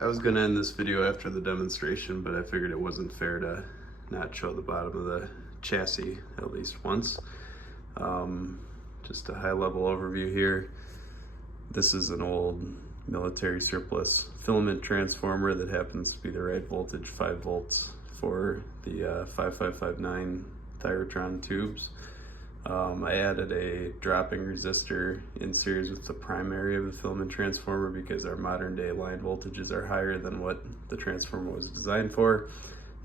I was gonna end this video after the demonstration, but I figured it wasn't fair to not show the bottom of the chassis at least once. Just a high-level overview here. This is an old military surplus filament transformer that happens to be the right voltage, 5 volts, for the 5559 Thyratron tubes. I added a dropping resistor in series with the primary of the filament transformer because our modern day line voltages are higher than what the transformer was designed for.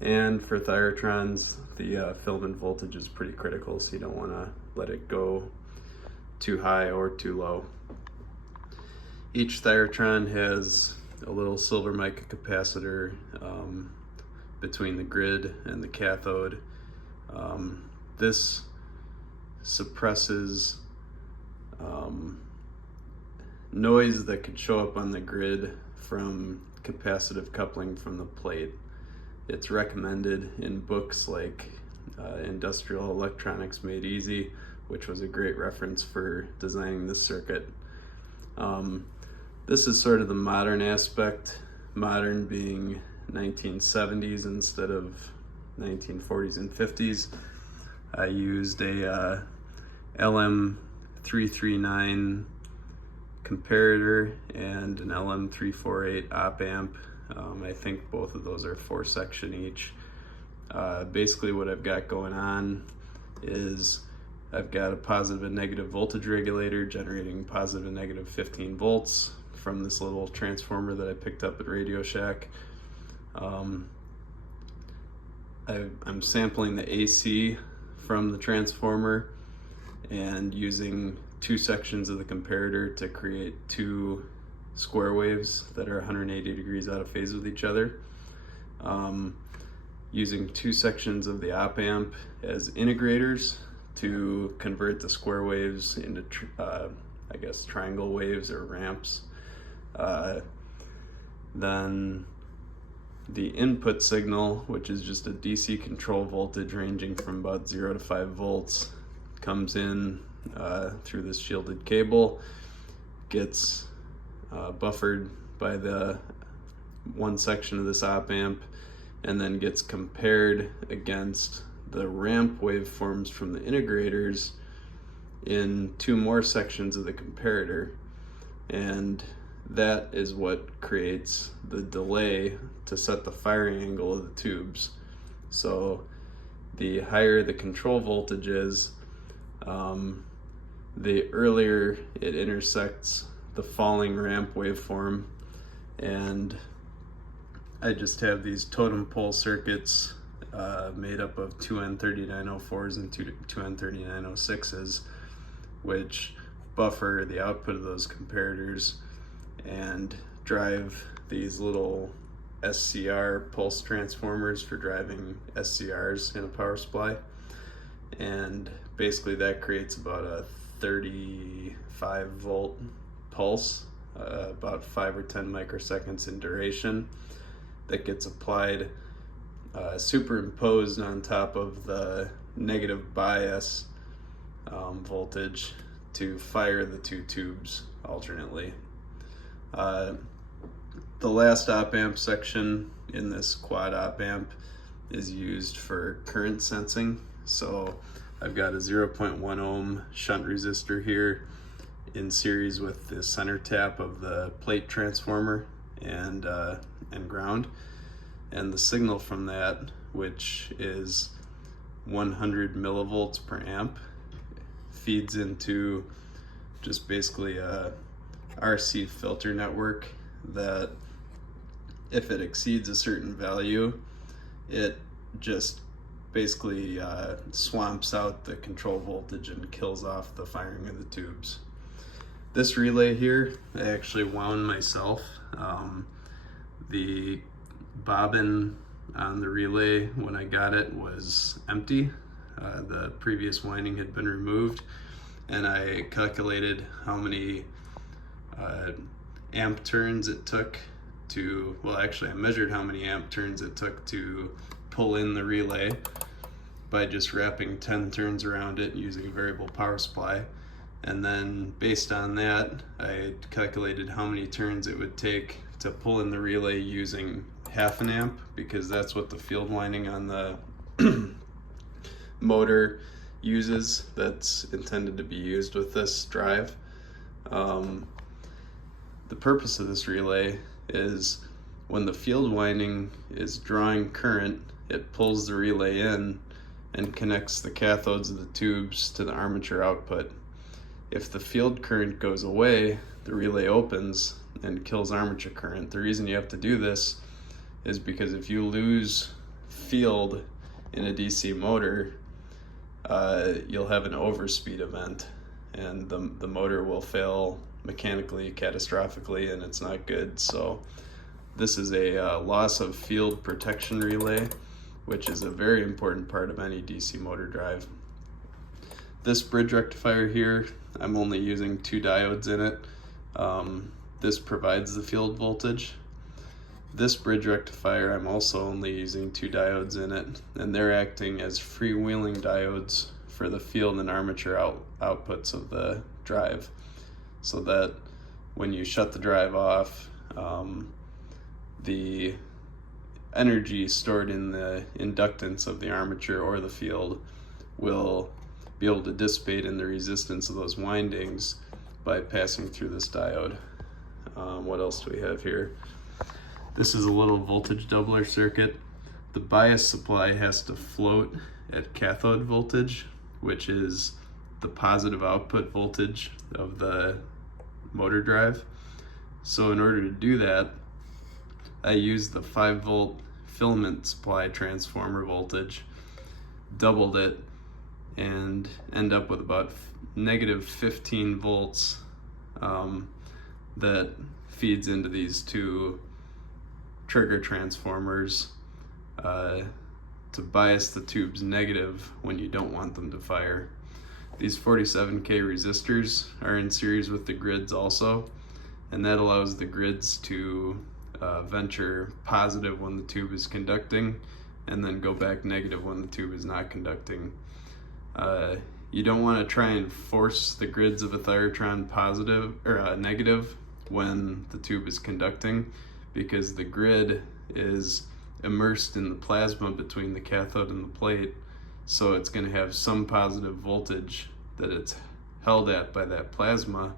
And for Thyratrons, the filament voltage is pretty critical, so you don't want to let it go too high or too low. Each Thyratron has a little silver mica capacitor between the grid and the cathode. This suppresses noise that could show up on the grid from capacitive coupling from the plate. It's recommended in books like Industrial Electronics Made Easy, which was a great reference for designing this circuit. This is sort of the modern aspect, modern being 1970s instead of 1940s and 50s. I used a LM339 comparator and an LM348 op amp. I think both of those are 4-section each. Basically what I've got going on is I've got a positive and negative voltage regulator generating positive and negative 15 volts from this little transformer that I picked up at Radio Shack. I'm sampling the AC from the transformer and using 2 sections of the comparator to create 2 square waves that are 180 degrees out of phase with each other. Using 2 sections of the op amp as integrators to convert the square waves into I guess triangle waves or ramps. Then the input signal, which is just a DC control voltage ranging from about 0 to 5 volts, comes in through this shielded cable, gets buffered by the one section of this op amp, and then gets compared against the ramp waveforms from the integrators in 2 more sections of the comparator. And that is what creates the delay to set the firing angle of the tubes. So the higher the control voltage is, the earlier it intersects the falling ramp waveform. And I just have these totem pole circuits made up of 2 N3904s and 2 N3906s, which buffer the output of those comparators and drive these little SCR pulse transformers for driving SCRs in a power supply. And basically that creates about a 35 volt pulse, about 5 or 10 microseconds in duration, that gets applied superimposed on top of the negative bias voltage to fire the 2 tubes alternately. The last op amp section in this quad op amp is used for current sensing. So I've got a 0.1 ohm shunt resistor here in series with the center tap of the plate transformer and ground. And the signal from that, which is 100 millivolts per amp, feeds into just basically a RC filter network that if it exceeds a certain value, it just basically swamps out the control voltage and kills off the firing of the tubes. This relay here, I actually wound myself. The bobbin on the relay when I got it was empty. The previous winding had been removed, and I calculated how many amp turns it took to, well actually I measured how many amp turns it took to pull in the relay by just wrapping 10 turns around it using a variable power supply. And then based on that, I calculated how many turns it would take to pull in the relay using 1/2 amp, because that's what the field winding on the motor uses, that's intended to be used with this drive. The purpose of this relay is when the field winding is drawing current, it pulls the relay in and connects the cathodes of the tubes to the armature output. If the field current goes away, the relay opens and kills armature current. The reason you have to do this is because if you lose field in a DC motor, you'll have an overspeed event, and the motor will fail mechanically, catastrophically, and it's not good. So this is a loss of field protection relay, which is a very important part of any DC motor drive. This bridge rectifier here, I'm only using 2 diodes in it. This provides the field voltage. This bridge rectifier, I'm also only using 2 diodes in it, and they're acting as freewheeling diodes for the field and armature outputs of the drive, so that when you shut the drive off, the energy stored in the inductance of the armature or the field will be able to dissipate in the resistance of those windings by passing through this diode. What else do we have here? This is a little voltage doubler circuit. The bias supply has to float at cathode voltage, which is the positive output voltage of the motor drive. So in order to do that, I use the 5-volt filament supply transformer voltage, doubled it, and end up with about negative 15 volts that feeds into these 2 trigger transformers to bias the tubes negative when you don't want them to fire. These 47K resistors are in series with the grids also, and that allows the grids to venture positive when the tube is conducting and then go back negative when the tube is not conducting. You don't want to try and force the grids of a Thyratron positive or negative when the tube is conducting, because the grid is immersed in the plasma between the cathode and the plate, so it's going to have some positive voltage that it's held at by that plasma,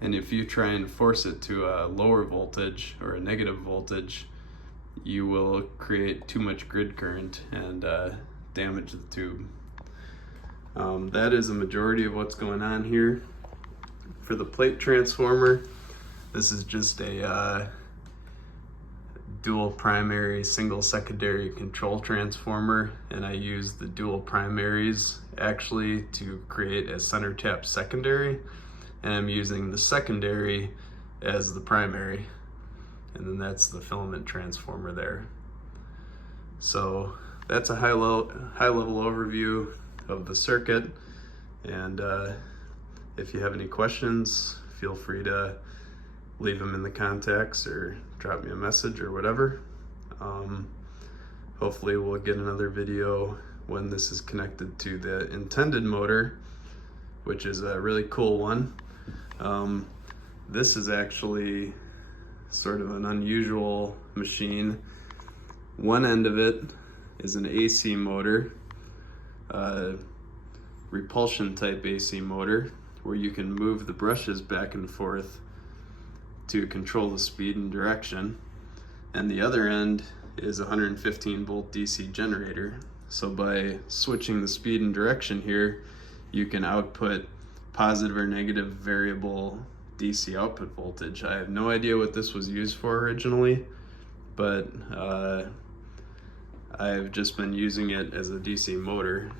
and if you try and force it to a lower voltage or a negative voltage, you will create too much grid current and damage the tube. That is a majority of what's going on here. For the plate transformer, this is just a dual primary, single secondary control transformer, and I use the dual primaries actually to create a center tap secondary, and I'm using the secondary as the primary, and then that's the filament transformer there. So that's a high level overview of the circuit, and if you have any questions, feel free to leave them in the contacts or drop me a message or whatever. Hopefully we'll get another video when this is connected to the intended motor, which is a really cool one. This is actually sort of an unusual machine. One end of it is an AC motor, repulsion type AC motor, where you can move the brushes back and forth to control the speed and direction, and the other end is a 115 volt DC generator. So by switching the speed and direction here, you can output positive or negative variable DC output voltage. I have no idea what this was used for originally, but I've just been using it as a DC motor,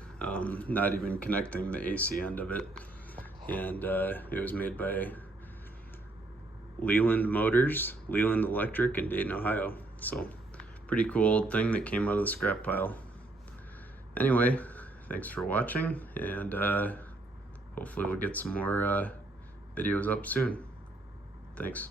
not even connecting the AC end of it, and it was made by Leland Electric in Dayton, Ohio. So pretty cool old thing that came out of the scrap pile. Anyway, thanks for watching, and hopefully we'll get some more videos up soon. Thanks.